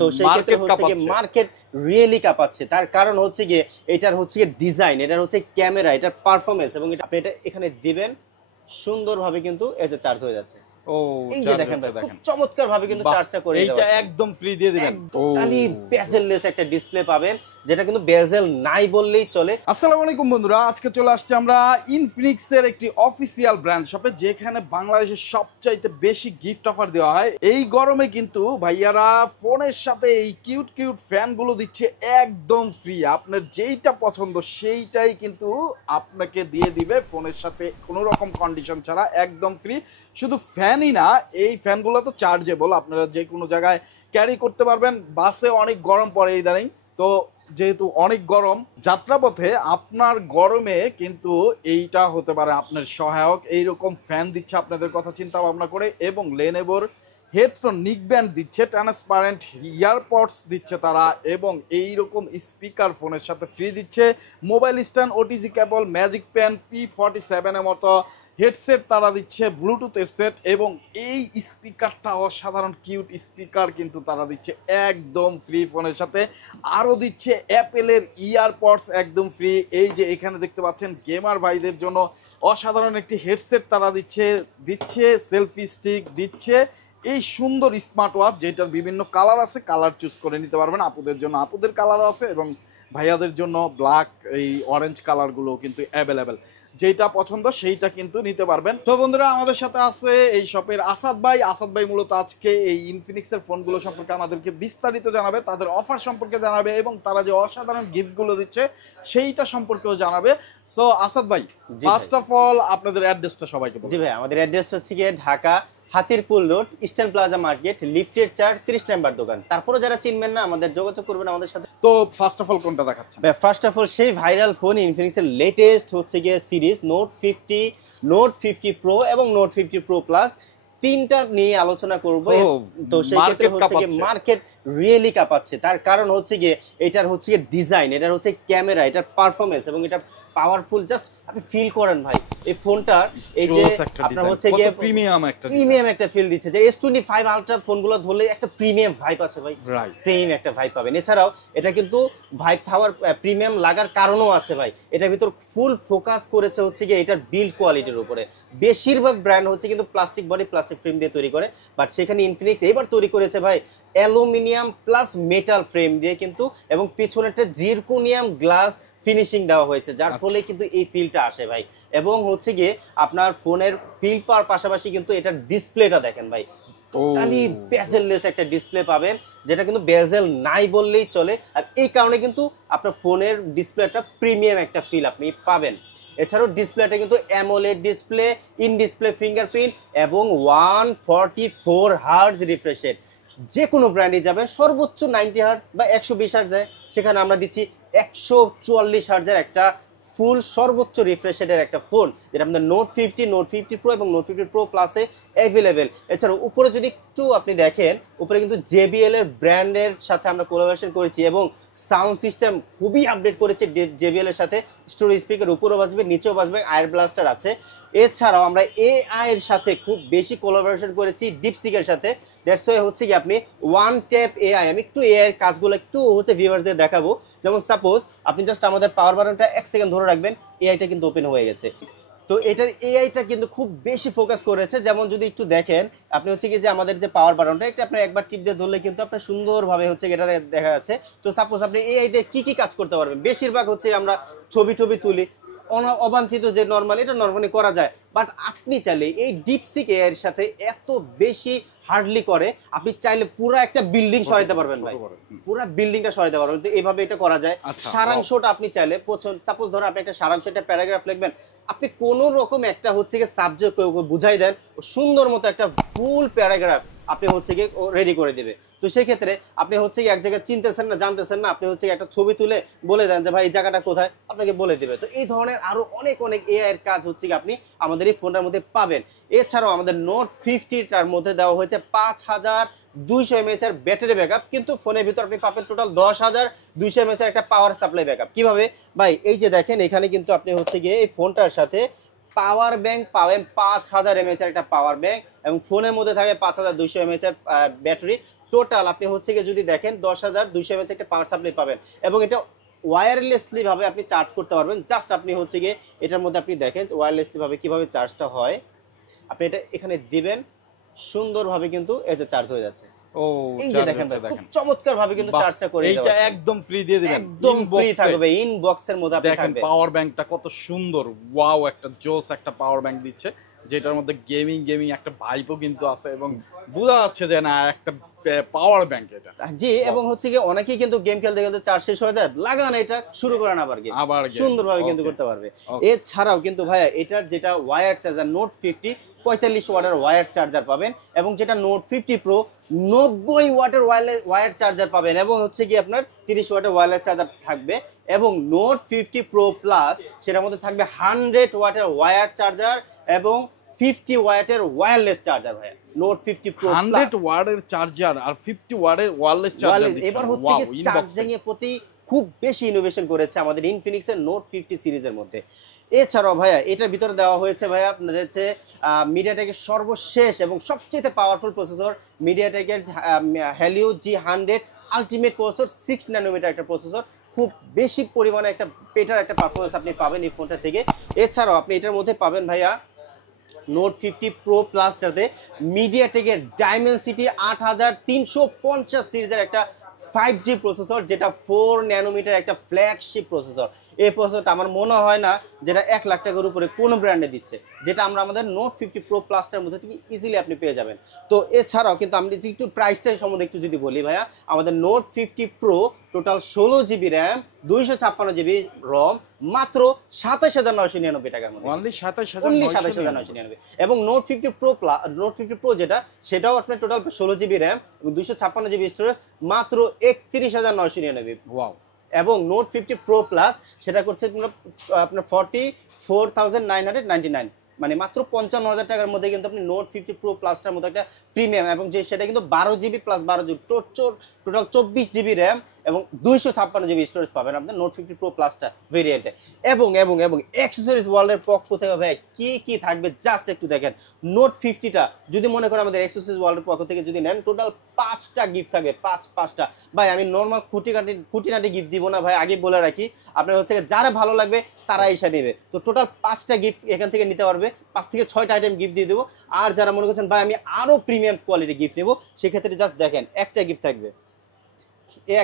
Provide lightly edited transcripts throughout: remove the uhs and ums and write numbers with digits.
তো সেই ক্ষেত্রে হচ্ছে কি মার্কেট রিয়েলি কাঁপাচ্ছে। তার কারণ হচ্ছে গিয়ে এটার হচ্ছে গিয়ে ডিজাইন, এটার হচ্ছে ক্যামেরা, এটার পারফরমেন্স, এবং আপনি এটা এখানে দিবেন সুন্দরভাবে কিন্তু এই যে চার্জ হয়ে যাচ্ছে। ও এই যে দেখেন ভাই, খুব চমৎকার ভাবে কিন্তু চার্জটা করে দিতে এইটা একদম ফ্রি দিয়ে দিবেন। টোটালি বেজেললেস একটা ডিসপ্লে পাবেন, যেটা কিন্তু বেজেল নাই বললেই চলে। আসসালামু আলাইকুম বন্ধুরা, আজকে চলে আসছে আমরা ইনফিনিক্স এর একটি অফিসিয়াল ব্র্যান্ড শপে, যেখানে বাংলাদেশের সবচাইতে বেশি গিফট অফার দেওয়া হয়। এই গরমে কিন্তু ভাইয়ারা ফোনের সাথে এই কিউট কিউট ফ্যান গুলো দিচ্ছে একদম ফ্রি। আপনার যেইটা পছন্দ সেইটাই কিন্তু আপনাকে দিয়ে দিবে ফোনের সাথে, কোনো রকম কন্ডিশন ছাড়া, একদম ফ্রি। শুধু ফ্যানই না, এই ফ্যানগুলো তো চার্জেবল, আপনারা যে কোনো জায়গায় ক্যারি করতে পারবেন। বাসে অনেক গরম পড়ে ইদানিং, তো যেহেতু অনেক গরম যাত্রাপথে, আপনার গরমে কিন্তু এইটা হতে পারে আপনার সহায়ক। এইরকম ফ্যান দিচ্ছে আপনাদের কথা চিন্তা ভাবনা করে, এবং লেনোভোর হেডফোন নিক ব্যান্ড দিচ্ছে, ট্রান্সপারেন্ট ইয়ারপডস দিচ্ছে তারা, এবং এইরকম স্পিকার ফোনের সাথে ফ্রি দিচ্ছে। Mobile stand, OTG cable, magic pen, P47 এর মতো হেডসেট তারা দিচ্ছে, ব্লুটুথের সেট, এবং এই স্পিকারটা অসাধারণ কিউট স্পিকার কিন্তু তারা দিচ্ছে একদম ফ্রি ফোনের সাথে। আরও দিচ্ছে অ্যাপেলের ইয়ারপডস একদম ফ্রি। এই যে এখানে দেখতে পাচ্ছেন গেমার ভাইদের জন্য অসাধারণ একটি হেডসেট তারা দিচ্ছে সেলফি স্টিক দিচ্ছে, এই সুন্দর স্মার্ট ওয়াচ যেটার বিভিন্ন কালার আছে, কালার চুজ করে নিতে পারবেন। আপুদের জন্য আপুদের কালার আছে, এবং ভাইয়াদের জন্য ব্ল্যাক, এই অরেঞ্জ কালারগুলো কিন্তু অ্যাভেলেবেল। যেটা পছন্দ সেইটা কিন্তু নিতে পারবেন। তো বন্ধুরা, আমাদের সাথে আছে এই শপের আসাদ ভাই। আসাদ ভাই মূলত আজকে এই ইনফিনিক্সের ফোনগুলো সম্পর্কে আমাদেরকে বিস্তারিত জানাবে, তাদের অফার সম্পর্কে জানাবে, এবং তারা যে অসাধারণ গিফটগুলো দিচ্ছে সেইটা সম্পর্কেও জানাবে। সো আসাদ ভাই, ফার্স্ট অফ অল আপনাদের অ্যাড্রেসটা সবাইকে বলুন। জি ভাই, আমাদের অ্যাড্রেস হচ্ছে গিয়ে Dhaka Hatirpul road, eastern plaza market, লিফটের 4, 30 নাম্বার দোকান। তারপরে যারা চিনবেন না, আমাদের যোগাযোগ করবেন আমাদের সাথে। তো ফার্স্ট অফ অল কোনটা দেখাচ্ছেন? ফার্স্ট অফ অল সেই ভাইরাল ফোন ইনফিনিক্স এর লেটেস্ট হচ্ছে গিয়ে সিরিজ নোট 50, নোট 50 প্রো এবং নোট 50 প্রো প্লাস, তিনটা নিয়ে আলোচনা করব। তো সেই ক্ষেত্রে হচ্ছে গিয়ে মার্কেট রিয়েলি কাঁপাচ্ছে। তার কারণ হচ্ছে গিয়ে এটার হচ্ছে গিয়ে ডিজাইন, এটার হচ্ছে ক্যামেরা, এটার পারফরমেন্স, এবং এটা পাওয়ারফুল। জাস্ট আপনি ফিল করেন ভাই এই ফোনটার, এই যে আপনার হচ্ছে গিয়ে প্রিমিয়াম একটা ফিল দিচ্ছে। যে S25 আলট্রা ফোনগুলো ধরলে একটা প্রিমিয়াম ভাইব আছে ভাই, সেম একটা ভাইব পাবেন। এছাড়াও এটা কিন্তু ভাইব থাওয়ার প্রিমিয়াম লাগার কারণও আছে ভাই, এটার ভিতর ফুল ফোকাস করেছে হচ্ছে গিয়ে এটার বিল্ড কোয়ালিটির উপরে। বেশিরভাগ ব্র্যান্ড হচ্ছে কিন্তু প্লাস্টিক বডি, প্লাস্টিক ফ্রেম দিয়ে তৈরি করে, বাট সেখানে ইনফিনিক্স এবার তৈরি করেছে ভাই অ্যালুমিনিয়াম প্লাস মেটাল ফ্রেম দিয়ে কিন্তু, এবং পিছনে একটা জিরকোনিয়াম গ্লাস ফিনিশিং দেওয়া হয়েছে, যার ফলে কিন্তু এই ফিলটা আসে ভাই। এবং হচ্ছে গিয়ে আপনার ফোনের ফিল পাওয়ার পাশাপাশি কিন্তু এটার ডিসপ্লেটা দেখেন ভাই, টোটালি বেজেললেস একটা ডিসপ্লে পাবেন, যেটা কিন্তু বেজেল নাই বললেই চলে। আর এই কারণে কিন্তু আপনার ফোনের ডিসপ্লেটা প্রিমিয়াম একটা ফিল আপনি পাবেন। এছাড়াও ডিসপ্লেটা কিন্তু AMOLED display, in display fingerprint, এবং 144 হার্টজ রিফ্রেশ রেট। যে কোনো ব্র্যান্ডে যাবেন সর্বোচ্চ 90 হার্টজ বা 120 হার্টজ দেয়, সেখানে আমরা দিচ্ছি 144 হার্টজের একটা ফুল সর্বোচ্চ রিফ্রেশ রেটের একটা ফোন, যেটা আমাদের নোট 50, নোট 50 প্রো এবং নোট 50 প্রো প্লাসে অ্যাভেলেবেল। এছাড়াও উপরে যদি একটু আপনি দেখেন, উপরে কিন্তু JBL এর ব্র্যান্ডের সাথে আমরা কোলাবোরেশন করেছি, এবং সাউন্ড সিস্টেম খুবই আপডেট করেছি JBL এর সাথে। স্টোরি স্পিকার উপরেও বাজবে, নিচেও বাজবে, আয়ার ব্লাস্টার আছে। এছাড়াও আমরা AI এর সাথে খুব বেশি কোলাবোরেশন করেছি ডিপসিকের সাথে। দ্যাটস ওয়াই হচ্ছে কি আপনি ওয়ান ট্যাপ AI, আমি একটু AI এর কাজগুলো একটু হচ্ছে ভিউয়ার্সদের দেখাবো। যেমন সাপোজ আপনি জাস্ট আমাদের পাওয়ার বাটনটা 1 সেকেন্ড ধরে রাখবেন, AIটা কিন্তু ওপেন হয়ে গেছে। তো এটার AIটা কিন্তু খুব বেশি ফোকাস করেছে। যেমন যদি একটু দেখেন, আপনি হচ্ছে কি যে আমাদের যে পাওয়ার বাটনটা, এটা আপনি একবার টিপ দিয়ে ধরলে কিন্তু আপনার সুন্দরভাবে হচ্ছে এটা দেখা যাচ্ছে। তো সাপোজ আপনি AI দিয়ে কি কি কাজ করতে পারবেন, বেশিরভাগ হচ্ছে আমরা ছবি তুলি, অবাঞ্ছিত যে নর্মালি, এটা নর্মালি করা যায়, বাট আপনি চাইলে এই ডিপসিক AI এর সাথে এত বেশি হার্ডলি করে, আপনি চাইলে পুরো একটা বিল্ডিং সরাইতে পারবেন ভাই, পুরো বিল্ডিংটা সরাইতে পারবেন। তো এইভাবে এটা করা যায়। সারাংশটা আপনি চাইলে সাপোজ ধরুন আপনি একটা সারাংশ, একটা প্যারাগ্রাফ লিখবেন, আপনি কোন রকম একটা হচ্ছে গিয়ে সাবজেক্ট বুঝাই দেন, সুন্দর মতো একটা ফুল প্যারাগ্রাফ আপনি হচ্ছে গিয়ে রেডি করে দিবে। তো সেই ক্ষেত্রে আপনি হচ্ছে এক জায়গায় চিনতেছেন না, জানতেছেন না, আপনি হচ্ছে একটা ছবি তুলে বলে দেন যে ভাই এই জায়গাটা কোথায়, আপনাকে বলে দিবে। তো এই ধরনের আরো অনেক AI এর কাজ হচ্ছে কি আপনি আমাদের এই ফোনটার মধ্যে পাবেন। এছাড়াও আমাদের নোট 50টার মধ্যে দেওয়া হয়েছে 5200 mAh এর ব্যাটারি ব্যাকআপ, কিন্তু ফোনের ভিতর আপনি পাবেন টোটাল 10200 mAh এর একটা পাওয়ার সাপ্লাই ব্যাকআপ। কিভাবে ভাই, এই যে দেখেন এখানে কিন্তু আপনি হচ্ছে গিয়ে এই ফোনটার সাথে পাওয়ার ব্যাংক পাবেন 5000 mAh এর একটা পাওয়ার ব্যাংক, এবং ফোনের মধ্যে থাকে 5200 mAh এর ব্যাটারি। টোটাল আপনি হচ্ছে গিয়ে যদি দেখেন 10,200 mAh একটা পাওয়ার সাপ্লাই পাবেন এবং এটা ওয়্যারলেসলি ভাবে আপনি চার্জ করতে পারবেন। জাস্ট আপনি হচ্ছে গিয়ে এটার মধ্যে আপনি দেখেন ওয়্যারলেসলি ভাবে কিভাবে চার্জটা হয়। আপনি এটা এখানে দিবেন, সুন্দরভাবে কিন্তু এই যে চার্জ হয়ে যাচ্ছে। ও এই যে দেখেন ভাই, খুব চমৎকার ভাবে কিন্তু চার্জটা করে দিতে এটা একদম ফ্রি দিয়ে দিবেন, একদম ফ্রি থাকবে, ইনবক্সের মধ্যে আপনি দেখেন থাকবে। পাওয়ার ব্যাংকটা কত সুন্দর, ওয়াও একটা জোস একটা পাওয়ার ব্যাংক দিচ্ছে, যেটার মধ্যে গেমিং একটা ভাইবও কিন্তু আছে এবং বোঝা যাচ্ছে যে না একটা পাওয়ার ব্যাংক এটা। জি, এবং হচ্ছে কি অনেকেই কিন্তু গেম খেলতে খেলতে চার্জ শেষ হয়ে যায়, লাগান এটা শুরু করেন আবার গেম, সুন্দরভাবে কিন্তু করতে পারবে। এছাড়াও কিন্তু ভাইয়া এটার যেটা ওয়্যার চার্জার নোট 50 45 ওয়াটের ওয়্যার চার্জার পাবেন এবং যেটা নোট 50 প্রো 90 ওয়াটের ওয়্যার চার্জার পাবেন এবং হচ্ছে কি আপনার 30 ওয়াটের ওয়্যারলেস চার্জার থাকবে এবং নোট 50 প্রো প্লাস সেটার মধ্যে থাকবে 100 ওয়াটের ওয়্যার চার্জার এবং 50 ওয়াটের ওয়্যারলেস চার্জার ভাইয়া। নোট 50 প্রো 100 ওয়াটের চার্জার আর 50 ওয়াটের ওয়্যারলেস চার্জার দিচ্ছে। এবার হচ্ছে কি চার্জিং এর প্রতি খুব বেশি ইনোভেশন করেছে আমাদের ইনফিনিক্স এর নোট 50 সিরিজের মধ্যে। এছাড়াও ভাইয়া এটার ভিতরে দেওয়া হয়েছে ভাইয়া আপনাদের হচ্ছে মিডিয়াটেকের সর্বশেষ এবং সবচেয়ে পাওয়ারফুল প্রসেসর মিডিয়াটেকের Helio G100 ultimate processor 6 nanometre একটা প্রসেসর। খুব বেশি পরিমাণে একটা বেটার একটা পারফরমেন্স আপনি পাবেন এই ফোনটা থেকে। এছাড়াও আপনি এটার মধ্যে পাবেন ভাইয়া নোট 50 প্রো প্লাসটাতে মিডিয়াটেকের ডাইমেনসিটি 8350 সিরিজের একটা 5G প্রসেসর, যেটা 4 ন্যানোমিটার একটা ফ্ল্যাগশিপ প্রসেসর। এই প্রসেসরটা আমার মনে হয় না যেটা 1 লাখ টাকার উপরে কোনো ব্র্যান্ডে দিচ্ছে, যেটা আমরা আমাদের নোট 50 প্রো প্লাসটার মধ্যে থেকে ইজিলি আপনি পেয়ে যাবেন। তো এছাড়াও কিন্তু আমি যদি একটু প্রাইসটা সম্বন্ধে একটু যদি বলি ভাইয়া, আমাদের note 50 pro total 16GB RAM 256GB রম মাত্র 27,999 টাকার মধ্যে, অনলি 27,999। এবং নোট 50 প্রো নোট 50 প্রো যেটা সেটাও আপনার টোটাল 16GB র্যাম এবং 256GB স্টোরেজ মাত্র 31,999। ওয়াও। এবং নোট 50 প্রো প্লাস সেটা করছে আপনার 44,999, মানে মাত্র 55,000 টাকার মধ্যে কিন্তু আপনি নোট 50 প্রো প্লাসটার মতো একটা প্রিমিয়াম এবং যে সেটা কিন্তু 12GB plus 12GB total 24GB RAM এবং 256GB স্টোরেজ পাবেন আপনার নোট 50 প্রো প্লাসটা ভেরিয়েন্টে। এবং এবং এবং অ্যাক্সেসরিজ ওয়ার্ল্ডের পক্ষ থেকে ভাই কি কি থাকবে জাস্ট একটু দেখেন। নোট 50টা যদি মনে করেন আমাদের অ্যাক্সেসরিজ ওয়ার্ল্ডের পক্ষ থেকে যদি নেন, টোটাল 5টা গিফট থাকবে, 5টা। ভাই আমি নর্মাল খুঁটিনাটি গিফট দিব না ভাই, আগে বলে রাখি, আপনার হচ্ছে যারা ভালো লাগবে তারা এসে নেবে। তো টোটাল 5টা গিফট এখান থেকে নিতে পারবে, 5 থেকে 6টা আইটেম গিফট দিয়ে দেবো। আর যারা মনে করছেন ভাই আমি আরো প্রিমিয়াম কোয়ালিটি গিফট নেবো, সেক্ষেত্রে জাস্ট দেখেন একটা গিফট থাকবে,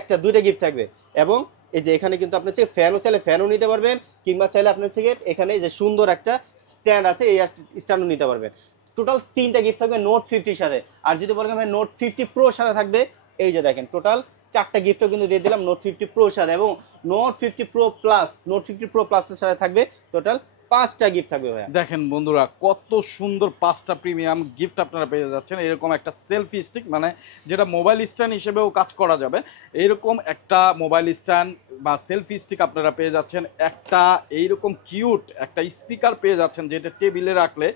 একটা 2টা গিফট থাকবে। এবং এই যে এখানে কিন্তু আপনি হচ্ছে ফ্যানও চাইলে ফ্যানও নিতে পারবেন, কিংবা চাইলে আপনি হচ্ছে এখানে যে সুন্দর একটা স্ট্যান্ড আছে এই স্ট্যান্ডও নিতে পারবেন। টোটাল 3টা গিফট থাকবে নোট 50 সাথে। আর যদি বলেন ভাই নোট 50 প্রো সাথে থাকবে, এই যে দেখেন টোটাল 4টা গিফটও কিন্তু দিয়ে দিলাম নোট 50 প্রো সাথে। এবং note 50 pro plus note 50 pro প্লাসের সাথে থাকবে টোটাল 5টা গিফট থাকবে ভাইয়া। দেখেন বন্ধুরা কত সুন্দর 5টা প্রিমিয়াম গিফট আপনারা পেয়ে যাচ্ছেন। এরকম একটা সেলফি স্টিক, মানে যেটা মোবাইল স্ট্যান্ড হিসেবেও কাজ করা যাবে, এরকম একটা মোবাইল স্ট্যান্ড বা সেলফি স্টিক আপনারা পেয়ে যাচ্ছেন। একটা এইরকম কিউট একটা স্পিকার পেয়ে যাচ্ছেন, যেটা টেবিলে রাখলে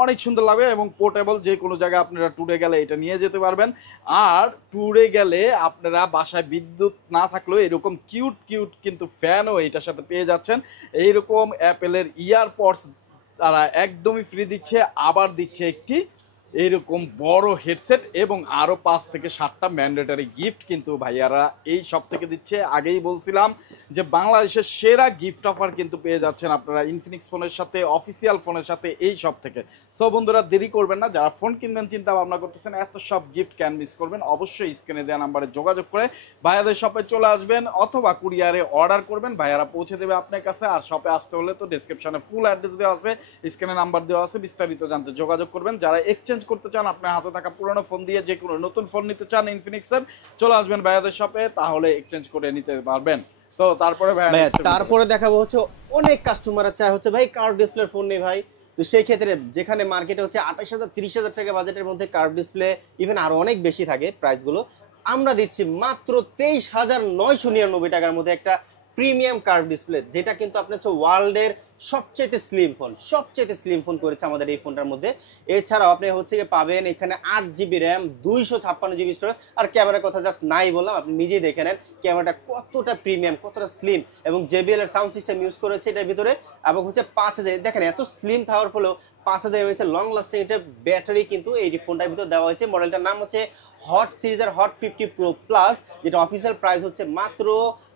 অনেক সুন্দর লাগবে এবং পোর্টেবল, যে কোনো জায়গায় আপনারা ট্যুরে গেলে এটা নিয়ে যেতে পারবেন। আর ট্যুরে গেলে আপনারা বাসায় বিদ্যুৎ না থাকলেও এরকম কিউট কিন্তু ফ্যানও এটার সাথে পেয়ে যাচ্ছেন। এইরকম অ্যাপেলের ইয়ারপডস তারা একদমই ফ্রি দিচ্ছে, আবার দিচ্ছে একটি এইরকম বড় হেডসেট এবং আরও 5 থেকে 7টা ম্যান্ডেটরি গিফট কিন্তু ভাইয়ারা এই সব থেকে দিচ্ছে। আগেই বলছিলাম যে বাংলাদেশের সেরা গিফট অফার কিন্তু পেয়ে যাচ্ছেন আপনারা ইনফিনিক্স ফোনের সাথে, অফিসিয়াল ফোনের সাথে, এই সব থেকে। সো বন্ধুরা দেরি করবেন না, যারা ফোন কিনবেন চিন্তা ভাবনা করতেছেন, এত সব গিফট ক্যান মিস করবেন, অবশ্যই স্ক্রিনে দেওয়া নাম্বারে যোগাযোগ করে ভাইয়াদের শপে চলে আসবেন অথবা কুরিয়ারে অর্ডার করবেন, ভাইয়ারা পৌঁছে দেবে আপনার কাছে। আর শপে আসতে হলে তো ডেসক্রিপশনে ফুল অ্যাড্রেস দেওয়া আছে, স্ক্রিনে নাম্বার দেওয়া আছে, বিস্তারিত জানতে যোগাযোগ করবেন। যারা এক্সচেঞ্জ করতে চান, আপনার হাতে থাকা পুরনো ফোন দিয়ে যে কোনো নতুন ফোন নিতে চান ইনফিনিক্সের, চলে আসবেন ভাইয়াদের শপে, তাহলে এক্সচেঞ্জ করে নিতে পারবেন। তো তারপরে তারপরে দেখাবো হচ্ছে অনেক কাস্টমাররা চায় হচ্ছে ভাই কার্ভ ডিসপ্লে ফোন নেই ভাই। তো সেই ক্ষেত্রে যেখানে মার্কেটে হচ্ছে 28,000 30,000 টাকা বাজেটের মধ্যে কার্ভ ডিসপ্লে, ইভেন আরো অনেক বেশি থাকে প্রাইসগুলো, আমরা দিচ্ছি মাত্র 23,999 টাকার মধ্যে একটা প্রিমিয়াম কার্ভ ডিসপ্লে, যেটা কিন্তু আপনার হচ্ছে ওয়ার্ল্ডের সবচেয়ে স্লিম ফোন করেছে আমাদের এই ফোনটার মধ্যে। এছাড়াও আপনি হচ্ছে গিয়ে পাবেন এখানে 8GB র্যাম, 256GB স্টোরেজ, আর ক্যামেরার কথা জাস্ট নাই বললাম, আপনি নিজেই দেখে নেন ক্যামেরাটা কতটা প্রিমিয়াম, কতটা স্লিম, এবং JBL এর সাউন্ড সিস্টেম ইউজ করেছে এটার ভিতরে, এবং হচ্ছে 5000, দেখেন এত স্লিম থাকার ফলেও 5000 হচ্ছে লং লাস্টিং একটা ব্যাটারি কিন্তু এই ফোনটার ভিতরে দেওয়া হয়েছে। মডেলটার নাম হচ্ছে হট সিরিজের হট 50 প্রো প্লাস, যেটা অফিসিয়াল প্রাইস হচ্ছে মাত্র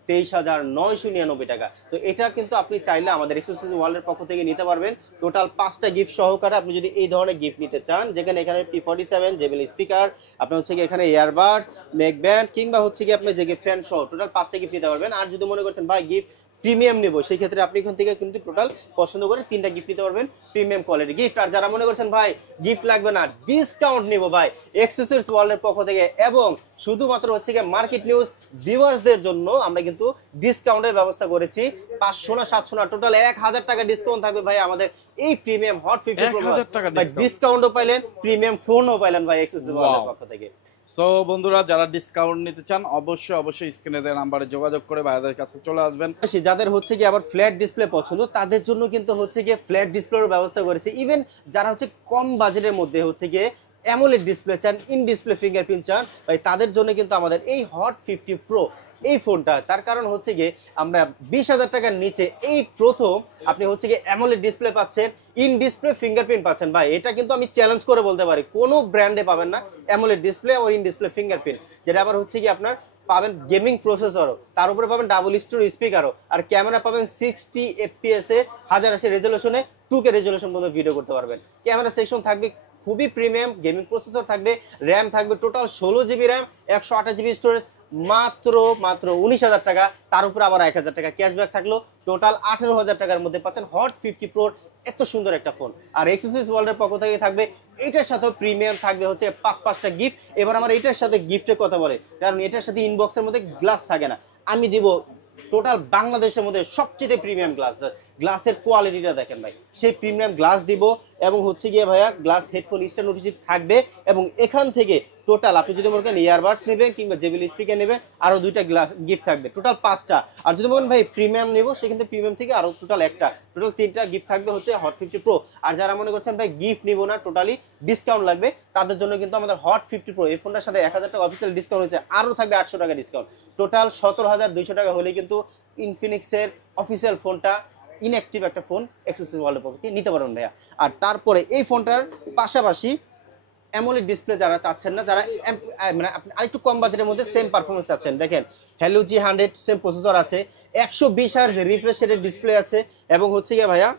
23,999 টাকা। তো এটা কিন্তু আপনি চাইলে আমাদের এক্সক্লুসিভ ওয়ার্ল্ডের পক্ষ থেকে নিতে পারবেন টোটাল 5টা গিফট সহকারে। আপনি যদি এই ধরনের গিফট নিতে চান, যেখানে এখানে P47 JBL স্পিকার, আপনার হচ্ছে কি এখানে ইয়ারবাডস, নেক ব্যান্ড, কিংবা হচ্ছে কি আপনি যে ফ্যান সহ টোটাল 5টা গিফট নিতে পারবেন। আর যদি মনে করছেন ভাই গিফট প্রিমিয়াম নেব, সেই ক্ষেত্রে আপনি এখান থেকে কিন্তু টোটাল পছন্দ করে 3টা গিফট নিতে পারবেন, প্রিমিয়াম কোয়ালিটি গিফট। আর যারা মনে করছেন ভাই গিফট লাগবে না, ডিসকাউন্ট নিব ভাই এক্সেসরিজ ওয়ার্ল্ডের পক্ষ থেকে, এবং শুধুমাত্র হচ্ছে গিয়ে মার্কেট নিউজ ভিউয়ার্সদের জন্য আমরা কিন্তু ডিসকাউন্টের ব্যবস্থা করেছি। 500 না 700 না, টোটাল 1000 টাকা ডিসকাউন্ট থাকবে ভাই আমাদের এই প্রিমিয়াম হট 50 প্রো প্লাস। ডিসকাউন্টও পাইলেন, প্রিমিয়াম ফোনও পাইলেন ভাই এক্সেসরিজ ওয়ার্ল্ডের পক্ষ থেকে। সো বন্ধুরা, যারা ডিসকাউন্ট নিতে চান অবশ্যই স্ক্রিনে দেওয়া নাম্বারে যোগাযোগ করে ভাইদের কাছে চলে আসবেন। যাদের হচ্ছে কি আবার ফ্ল্যাট ডিসপ্লে পছন্দ, তাদের জন্য কিন্তু হচ্ছে গিয়ে ফ্ল্যাট ডিসপ্লের ব্যবস্থা করেছে। ইভেন যারা হচ্ছে কম বাজেটের মধ্যে হচ্ছে গিয়ে অ্যামোলেড ডিসপ্লে চান, ইন ডিসপ্লে ফিঙ্গারপ্রিন্ট চান, ভাই তাদের জন্য কিন্তু আমাদের এই হট 50 প্রো এই ফোনটা, তার কারণ হচ্ছে গিয়ে আমরা 20,000 টাকার নিচে এই প্রথম আপনি হচ্ছে গিয়ে অ্যামোলেড ডিসপ্লে পাচ্ছেন, ইন ডিসপ্লে ফিঙ্গারপ্রিন্ট পাচ্ছেন। ভাই এটা কিন্তু আমি চ্যালেঞ্জ করে বলতে পারি কোনো ব্র্যান্ডে পাবেন না অ্যামোলেড ডিসপ্লে ও ইন ডিসপ্লে ফিঙ্গারপ্রিন্ট, যেটা আবার হচ্ছে কি আপনার পাবেন গেমিং প্রসেসরও, তার উপরে পাবেন ডাবল স্টোর স্পিকারও, আর ক্যামেরা পাবেন 60 FPS এ 1080 রেজলিউশনে 2K রেজলিউশন পর্যন্ত ভিডিও করতে পারবেন। ক্যামেরা সেকশন থাকবে খুবই প্রিমিয়াম, গেমিং প্রসেসর থাকবে, র্যাম থাকবে total 16GB RAM, 128GB storage, মাত্র 19,000 টাকা। তার উপরে আবার 1,000 টাকা ক্যাশব্যাক থাকলো, টোটাল 18,000 টাকার মধ্যে পাচ্ছেন হট 50 প্রোর এত সুন্দর একটা ফোন। আর এক্সক্লুসিভ ওয়ার্ল্ডের পক্ষ থেকে থাকবে এটার সাথে প্রিমিয়াম থাকবে হচ্ছে 5টা গিফট। এবার আমার এটার সাথে গিফটের কথা বলে, কারণ এটার সাথে ইনবক্সের মধ্যে গ্লাস থাকে না, আমি দিব টোটাল বাংলাদেশের মধ্যে সবচেয়ে প্রিমিয়াম গ্লাস। গ্লাসের কোয়ালিটিটা দেখেন ভাই, সেই প্রিমিয়াম গ্লাস দিব, এবং হচ্ছে গিয়ে ভাইয়া গ্লাস হেডফোন স্ট্যান্ড নোটিস থাকবে, এবং এখান থেকে টোটাল আপনি যদি মনে করেন ইয়ারবাডস নেবেন কিংবা JBL স্পিকার নেবেন, আরো 2টা গ্লাস গিফট থাকবে, টোটাল 5টা। আর যদি মনে ভাই প্রিমিয়াম নেব, সেখান থেকে প্রিমিয়াম থেকে আরো টোটাল একটা, টোটাল 3টা গিফট থাকবে হচ্ছে হট 50 প্রো। আর যারা মনে করছেন ভাই গিফট নিব না, টোটালি ডিসকাউন্ট লাগবে, তাদের জন্য কিন্তু আমাদের হট 50 প্রো এই ফোনটার সাথে 1000 টাকা অফিসিয়াল ডিসকাউন্ট হয়েছে, আরো থাকবে 800 টাকা ডিসকাউন্ট, টোটাল 17,200 টাকা হলে কিন্তু ইনফিনিক্সের অফিসিয়াল ফোনটা ইনঅ্যাক্টিভ একটা ফোন এক্সক্লুসিভ ওয়ার্ল্ডের পক্ষ থেকে নিতে পারবেন ভাইয়া। আর তারপরে এই ফোনটার পাশাপাশি অ্যামোলেড ডিসপ্লে যারা চাচ্ছেন না, যারা মানে আপনি আরেকটু কম বাজেটের মধ্যে সেম পারফরমেন্স চাচ্ছেন, দেখেন Helio G100 সেম প্রসেসর আছে, 120 Hz রিফ্রেশ রেটের ডিসপ্লে আছে, এবং হচ্ছে গিয়ে ভাইয়া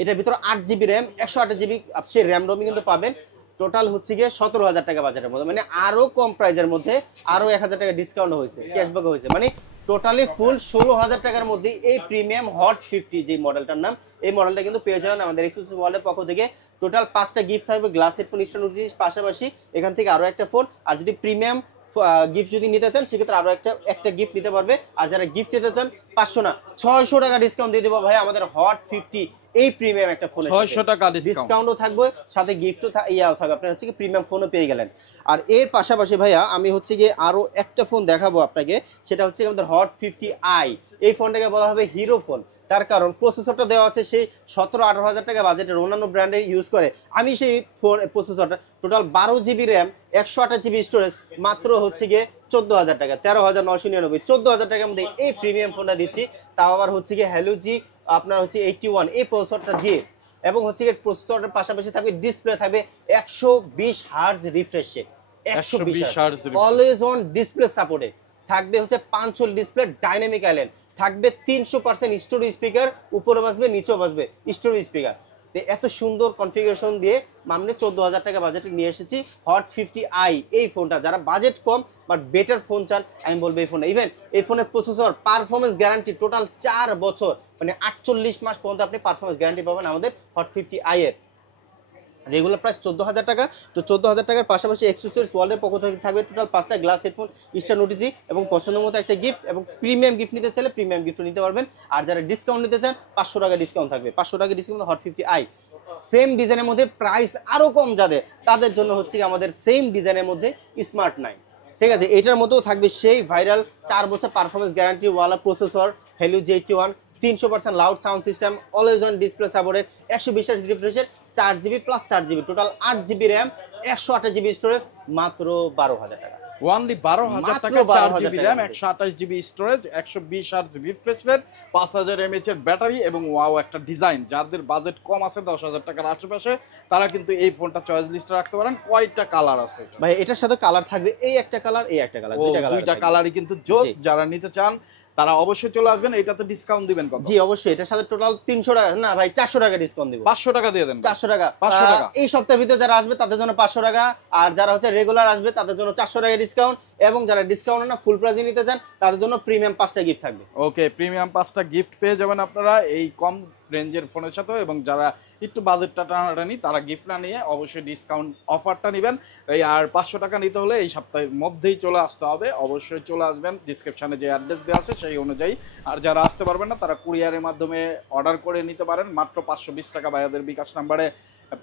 এটার ভিতরে 8GB র্যাম, 128GB আপনি র্যাম রোমিং কিন্তু পাবেন। টোটাল হচ্ছে গিয়ে 17,000 টাকা বাজেটের মধ্যে, মানে আরো কম প্রাইজের মধ্যে আরো 1,000 টাকা ডিসকাউন্ট হয়েছে, ক্যাশব্যাক হয়েছে, মানে টোটালি ফুল 16,000 টাকার মধ্যে এই প্রিমিয়াম হট 50 যে মডেলটার নাম, এই মডেলটা কিন্তু পেয়ে যাবেন আমাদের এক্সক্লুসিভ ওয়ার্ল্ডের পক্ষ থেকে। টোটাল 5টা গিফট থাকবে, গ্লাস হেডফোন স্ট্যান্ড নোটিস পাশাপাশি এখান থেকে আরো একটা ফোন। আর যদি প্রিমিয়াম গিফট যদি নিতে চান, সেক্ষেত্রে আরো একটা গিফট নিতে পারবে। আর যারা গিফট নিতে চান 500 না 600 টাকা ডিসকাউন্ট দিয়ে দেবো ভাই আমাদের হট 50 এই প্রিমিয়াম একটা ফোনে, 600 টাকা ডিসকাউন্টও থাকবে, সাথে গিফটও থাকবে, আপনার হচ্ছে কি প্রিমিয়াম ফোনও পেয়ে গেলেন। আর এর পাশাপাশি ভাইয়া আমি হচ্ছে গিয়ে আরো একটা ফোন দেখাবো আপনাকে, সেটা হচ্ছে আমাদের হট 50i। এই ফোনটাকে বলা হবে হিরো ফোন, তার কারণ প্রসেসরটা দেওয়া আছে সেই 17-18,000 টাকা বাজেটের অন্যান্য ব্র্যান্ডে ইউজ করে, আমি সেই প্রসেসরটা total 12GB RAM, 128GB storage, মাত্র হচ্ছে গিয়ে 14,000 টাকা, 13,999, 14,000 টাকার মধ্যে এই প্রিমিয়াম ফোনটা দিচ্ছি। তাও আবার হচ্ছে গিয়ে Helio G আপনার হচ্ছে 81 এই প্রসেসরটা দিয়ে, এবং হচ্ছে গিয়ে প্রসেসরের পাশাপাশি থাকবে ডিসপ্লে থাকবে 120 Hz refresh rate, 120 Hz always on display সাপোর্টে থাকবে, হচ্ছে 5 ডিসপ্লে ডাইনামিক আইল্যান্ড থাকবে, 300% স্টোরেজ স্পিকার, উপরে বাজবে নিচেও বাজবে স্টোরেজ স্পিকার। এত সুন্দর কনফিগারেশন দিয়ে মানে 14,000 টাকা বাজেটে নিয়ে এসেছি হট 50i এই ফোনটা। যারা budget com but better phone চান, আমি বলবো এই ফোনটা। ইভেন এই ফোনের প্রসেসর পারফরমেন্স গ্যারান্টি টোটাল 4 বছর, মানে 48 মাস পর্যন্ত আপনি পারফরমেন্স গ্যারান্টি পাবেন আমাদের হট 50i এর। রেগুলার প্রাইস 14,000 টাকা। তো 14,000 টাকার পাশাপাশি এক্সেসরিজ ওয়ার্ল্ডের পক্ষ থেকে থাকবে টোটাল 5টা গ্লাস হেডফোন, স্টার নোটিজি, এবং পছন্দ মতো একটা গিফট, এবং প্রিমিয়াম গিফট নিতে চাইলে প্রিমিয়াম গিফটও নিতে পারবেন। আর যারা ডিসকাউন্ট নিতে চান 500 টাকা ডিসকাউন্ট থাকবে, 500 টাকা ডিসকাউন্ট হট 50i। সেম ডিজাইনের মধ্যে প্রাইস আরো কম যাদের, তাদের জন্য হচ্ছে আমাদের সেম ডিজাইনের মধ্যে স্মার্ট 9 ঠিক আছে, এটার মধ্যেও থাকবে সেই ভাইরাল 4 বছর পারফরমেন্স গ্যারান্টি ওয়ালা processor Helio G81, 300% loud sound system, always on display supported, 120 Hz রিফ্রেশের, 4GB plus 4GB, total 8GB RAM, 128GB storage, মাত্র 12,000 টাকা। ওনলি 12,000 টাকা, 4GB RAM, 128GB storage, 120 Hz refresh rate, 5000 mAh এর battery এবং wow একটা design. যাদের budget কম আছে 10,000 টাকার আশেপাশে, তারা কিন্তু এই ফোনটা চয়েস লিস্টে রাখতে পারেন। কয়টা কালার আছে ভাই? এটার সাথে কালার থাকবে এই একটা কালার, এই একটা কালার, দুইটা কালারই কিন্তু জোস। যারা নিতে চান তারা অবশ্যই চলে আসবেন। এটাতে ডিসকাউন্ট দিবেন কত? জি অবশ্যই, এটার সাথে টোটাল 300 টাকা না ভাই, 400 টাকা ডিসকাউন্ট দিব। 500 টাকা দিয়ে দেন। 400 টাকা, 500 টাকা এই সপ্তাহের ভিতরে যারা আসবে তাদের জন্য 500 টাকা, আর যারা হচ্ছে রেগুলার আসবে তাদের জন্য 400 টাকা ডিসকাউন্ট, এবং যারা ডিসকাউন্ট না ফুল প্রাইসে নিতে চান তাদের জন্য প্রিমিয়াম 5টা গিফট থাকবে। ওকে, প্রিমিয়াম 5টা গিফট পেয়ে যাবেন আপনারা এই কম রেঞ্জের ফোনের সাথে। এবং যারা একটু বাজেটটা টানাটানি তারা গিফট না নিয়ে অবশ্যই ডিসকাউন্ট অফারটা নেবেন। এই আর 500 টাকা নিতে হলে এই সপ্তাহের মধ্যেই চলে আসতে হবে। অবশ্যই চলে আসবেন, ডিসক্রিপশনে যে অ্যাড্রেস দেওয়া আছে সেই অনুযায়ী। আর যারা আসতে পারবেন না তারা কুরিয়ারের মাধ্যমে অর্ডার করে নিতে পারেন। মাত্র 520 টাকা ভাইয়াদের বিকাশ নাম্বারে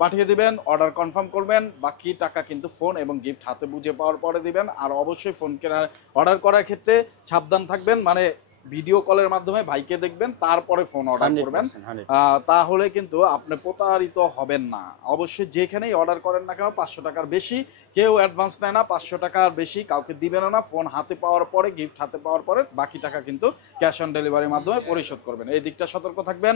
পাঠিয়ে দিবেন, অর্ডার কনফার্ম করবেন। বাকি টাকা কিন্তু ফোন এবং গিফট হাতে বুঝে পাওয়ার পরে দিবেন। আর অবশ্যই ফোন কেনার অর্ডার করার ক্ষেত্রে সাবধান থাকবেন, মানে ভিডিও কলের মাধ্যমে ভাইকে দেখবেন তারপরে ফোন অর্ডার করবেন, তাহলে কিন্তু আপনি প্রতারিত হবেন না। অবশ্যই যেখানেই অর্ডার করেন না কেন 500 টাকার বেশি কেউ অ্যাডভান্স নেয় না, 500 টাকার বেশি কাউকে দিবেন না। ফোন হাতে পাওয়ার পরে, গিফট হাতে পাওয়ার পরে বাকি টাকা কিন্তু ক্যাশ অন ডেলিভারির মাধ্যমে পরিশোধ করবেন। এই দিকটা সতর্ক থাকবেন।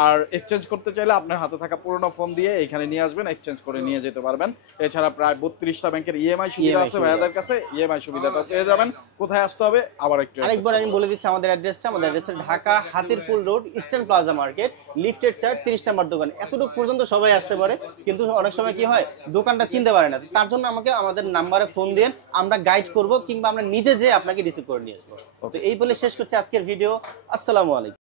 আর এক্সচেঞ্জ করতে চাইলে আপনার হাতে থাকা পুরোনো ফোন দিয়ে এখানে নিয়ে আসবেন, এক্সচেঞ্জ করে নিয়ে যেতে পারবেন। এছাড়া প্রায় 32টা ব্যাংকের ইএমআই সুবিধা আছে ভাইয়াদের কাছে, ইএমআই সুবিধাটা পেয়ে যাবেন। কোথায় আসতে হবে আবার একটু আরেকবার আমি বলে দিচ্ছি আমাদের অ্যাড্রেসটা। আমাদের address Dhaka Hatirpul road, eastern plaza market, লিফটেড 4, 30 নম্বর দোকান। এতটুকু পর্যন্ত সবাই আসতে পারে, কিন্তু অনেক সময় কি হয় দোকানটা চিনতে পারে না। তার জন্য আমাদের নাম্বারে ফোন দেন, আমরা গাইড করব, কিংবা আমরা নিজে যে আপনাকে রিসিভ করে নিয়ে আসবো। তো এই বলে শেষ করছি আজকের ভিডিও। আসসালামু আলাইকুম।